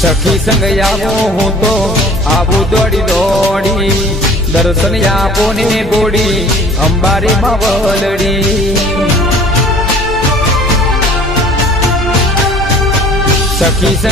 સખી સંગ આવો હું તો આવું દોડી દોડી દર્શન આપો ને ગોડી અંબારી માં વલડી સખી